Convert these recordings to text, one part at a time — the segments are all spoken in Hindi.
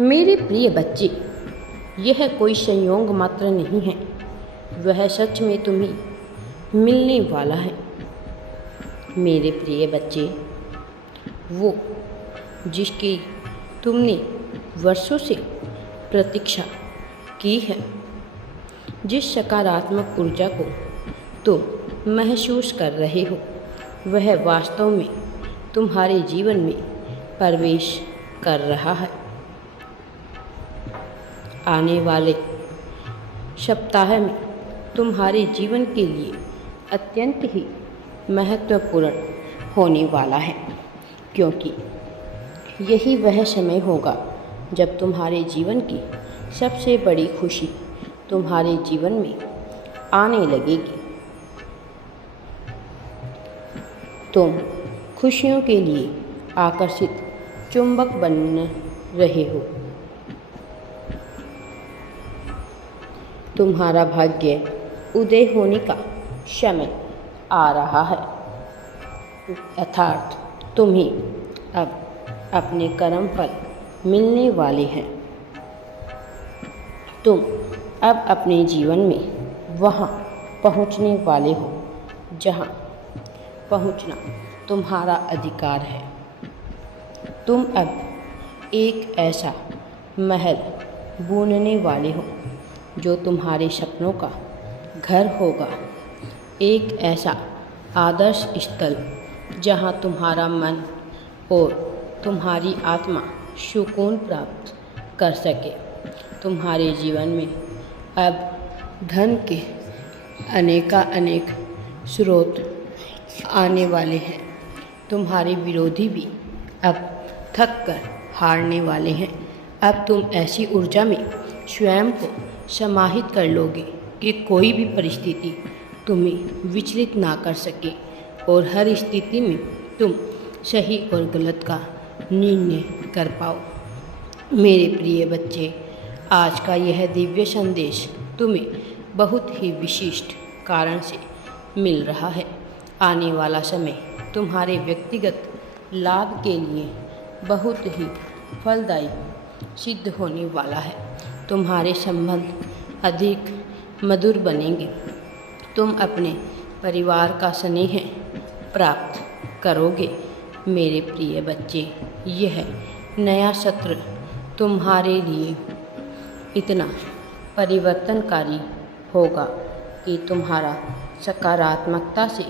मेरे प्रिय बच्चे, यह कोई संयोग मात्र नहीं है, वह सच में तुम्हें मिलने वाला है। मेरे प्रिय बच्चे, वो जिसकी तुमने वर्षों से प्रतीक्षा की है, जिस सकारात्मक ऊर्जा को तुम महसूस कर रहे हो, वह वास्तव में तुम्हारे जीवन में प्रवेश कर रहा है। आने वाले सप्ताह में तुम्हारे जीवन के लिए अत्यंत ही महत्वपूर्ण होने वाला है, क्योंकि यही वह समय होगा जब तुम्हारे जीवन की सबसे बड़ी खुशी तुम्हारे जीवन में आने लगेगी। तुम खुशियों के लिए आकर्षित चुंबक बन रहे हो। तुम्हारा भाग्य उदय होने का समय आ रहा है, अर्थात तुम्हें अब अपने कर्म फल मिलने वाले हैं। तुम अब अपने जीवन में वहाँ पहुँचने वाले हो जहाँ पहुँचना तुम्हारा अधिकार है। तुम अब एक ऐसा महल बुनने वाले हो जो तुम्हारे सपनों का घर होगा, एक ऐसा आदर्श स्थल जहाँ तुम्हारा मन और तुम्हारी आत्मा सुकून प्राप्त कर सके। तुम्हारे जीवन में अब धन के अनेक स्रोत आने वाले हैं। तुम्हारे विरोधी भी अब थक कर हारने वाले हैं। अब तुम ऐसी ऊर्जा में स्वयं को समाहित कर लोगे कि कोई भी परिस्थिति तुम्हें विचलित ना कर सके और हर स्थिति में तुम सही और गलत का निर्णय कर पाओ। मेरे प्रिय बच्चे, आज का यह दिव्य संदेश तुम्हें बहुत ही विशिष्ट कारण से मिल रहा है। आने वाला समय तुम्हारे व्यक्तिगत लाभ के लिए बहुत ही फलदायी सिद्ध होने वाला है। तुम्हारे संबंध अधिक मधुर बनेंगे। तुम अपने परिवार का स्नेह प्राप्त करोगे। मेरे प्रिय बच्चे, यह नया सत्र तुम्हारे लिए इतना परिवर्तनकारी होगा कि तुम्हारा सकारात्मकता से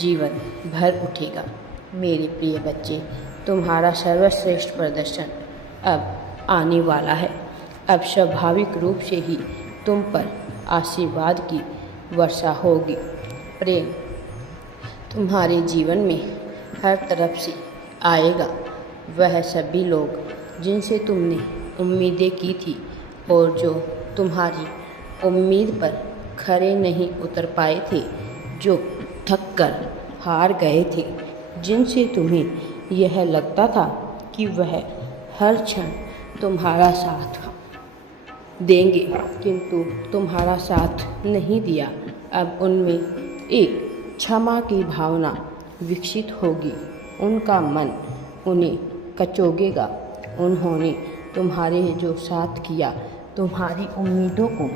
जीवन भर उठेगा। मेरे प्रिय बच्चे, तुम्हारा सर्वश्रेष्ठ प्रदर्शन अब आने वाला है। अब स्वाभाविक रूप से ही तुम पर आशीर्वाद की वर्षा होगी। प्रेम तुम्हारे जीवन में हर तरफ से आएगा। वह सभी लोग जिनसे तुमने उम्मीदें की थी और जो तुम्हारी उम्मीद पर खरे नहीं उतर पाए थे, जो थक कर हार गए थे, जिनसे तुम्हें यह लगता था कि वह हर क्षण तुम्हारा साथ देंगे किंतु तुम्हारा साथ नहीं दिया, अब उनमें एक क्षमा की भावना विकसित होगी। उनका मन उन्हें कचोगेगा। उन्होंने तुम्हारे जो साथ किया, तुम्हारी उम्मीदों को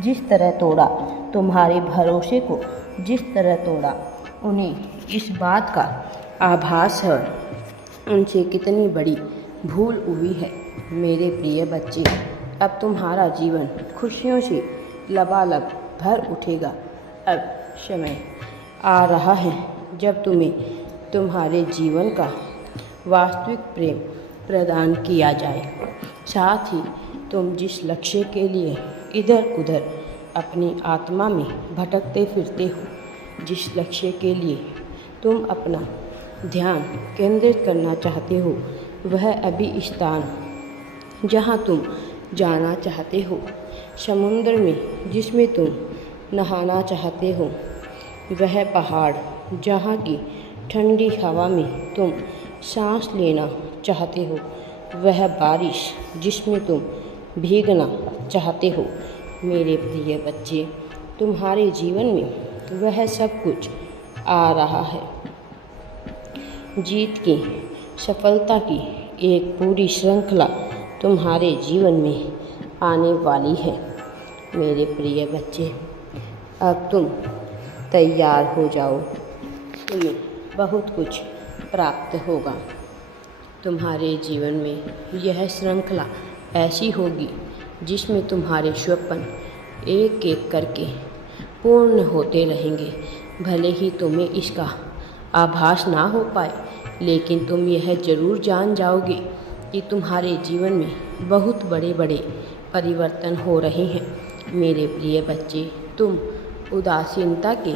जिस तरह तोड़ा, तुम्हारे भरोसे को जिस तरह तोड़ा, उन्हें इस बात का आभास है उनसे कितनी बड़ी भूल हुई है। मेरे प्रिय बच्चे, अब तुम्हारा जीवन खुशियों से लबालब भर उठेगा। अब समय आ रहा है जब तुम्हें तुम्हारे जीवन का वास्तविक प्रेम प्रदान किया जाए। साथ ही तुम जिस लक्ष्य के लिए इधर उधर अपनी आत्मा में भटकते फिरते हो, जिस लक्ष्य के लिए तुम अपना ध्यान केंद्रित करना चाहते हो, वह अभी स्थान जहाँ तुम जाना चाहते हो, समुद्र में जिसमें तुम नहाना चाहते हो, वह पहाड़ जहाँ की ठंडी हवा में तुम सांस लेना चाहते हो, वह बारिश जिसमें तुम भीगना चाहते हो। मेरे प्रिय बच्चे, तुम्हारे जीवन में वह सब कुछ आ रहा है। जीत की, सफलता की एक पूरी श्रृंखला तुम्हारे जीवन में आने वाली है। मेरे प्रिय बच्चे, अब तुम तैयार हो जाओ, तुम्हें बहुत कुछ प्राप्त होगा। तुम्हारे जीवन में यह श्रृंखला ऐसी होगी जिसमें तुम्हारे स्वप्न एक एक करके पूर्ण होते रहेंगे। भले ही तुम्हें इसका आभास ना हो पाए, लेकिन तुम यह ज़रूर जान जाओगे कि तुम्हारे जीवन में बहुत बड़े बड़े परिवर्तन हो रहे हैं। मेरे प्रिय बच्चे, तुम उदासीनता के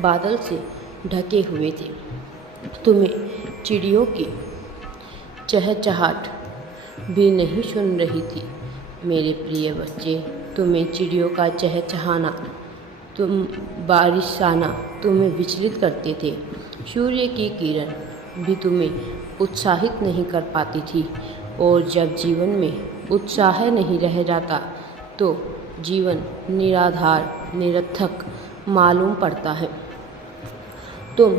बादल से ढके हुए थे। तुम्हें चिड़ियों की चहचहाट भी नहीं सुन रही थी। मेरे प्रिय बच्चे, तुम्हें चिड़ियों का चहचहाना, तुम बारिश आना तुम्हें विचलित करते थे। सूर्य की किरण भी तुम्हें उत्साहित नहीं कर पाती थी। और जब जीवन में उत्साह नहीं रह जाता तो जीवन निराधार, निरर्थक मालूम पड़ता है। तुम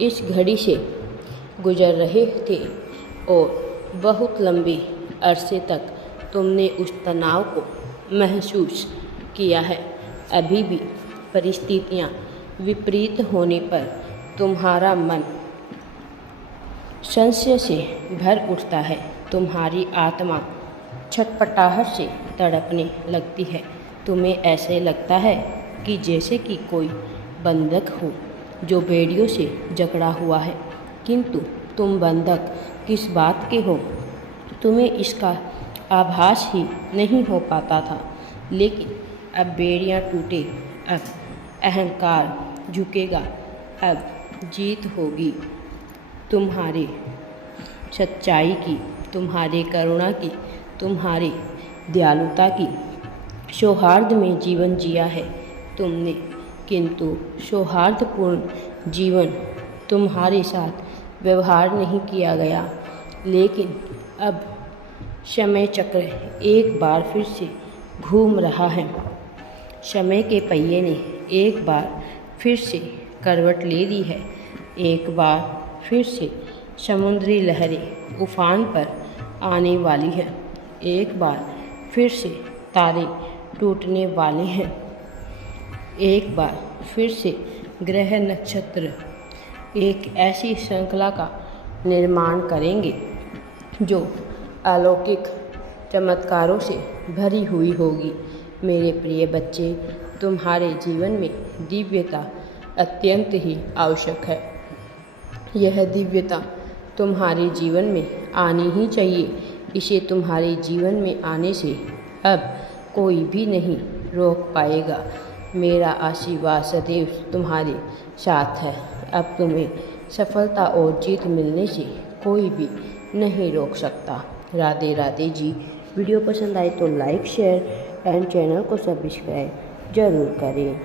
इस घड़ी से गुजर रहे थे और बहुत लंबे अरसे तक तुमने उस तनाव को महसूस किया है। अभी भी परिस्थितियाँ विपरीत होने पर तुम्हारा मन संशय से भर उठता है। तुम्हारी आत्मा छटपटाहट से तड़पने लगती है। तुम्हें ऐसे लगता है कि जैसे कि कोई बंधक हो जो बेड़ियों से जकड़ा हुआ है, किंतु तुम बंधक किस बात के हो, तुम्हें इसका आभास ही नहीं हो पाता था। लेकिन अब बेड़ियाँ टूटे, अब अहंकार झुकेगा, अब जीत होगी तुम्हारे सच्चाई की, तुम्हारे करुणा की, तुम्हारी दयालुता की। सौहार्द में जीवन जिया है तुमने, किंतु सौहार्दपूर्ण जीवन तुम्हारे साथ व्यवहार नहीं किया गया। लेकिन अब समय चक्र एक बार फिर से घूम रहा है। समय के पहिए ने एक बार फिर से करवट ले ली है। एक बार फिर से समुद्री लहरें उफान पर आने वाली है। एक बार फिर से तारे टूटने वाले हैं। एक बार फिर से ग्रह नक्षत्र एक ऐसी श्रृंखला का निर्माण करेंगे जो अलौकिक चमत्कारों से भरी हुई होगी। मेरे प्रिय बच्चे, तुम्हारे जीवन में दिव्यता अत्यंत ही आवश्यक है। यह दिव्यता तुम्हारे जीवन में आनी ही चाहिए। इसे तुम्हारे जीवन में आने से अब कोई भी नहीं रोक पाएगा। मेरा आशीर्वाद सदैव तुम्हारे साथ है। अब तुम्हें सफलता और जीत मिलने से कोई भी नहीं रोक सकता। राधे राधे जी। वीडियो पसंद आए तो लाइक, शेयर एंड चैनल को सब्सक्राइब जरूर करें।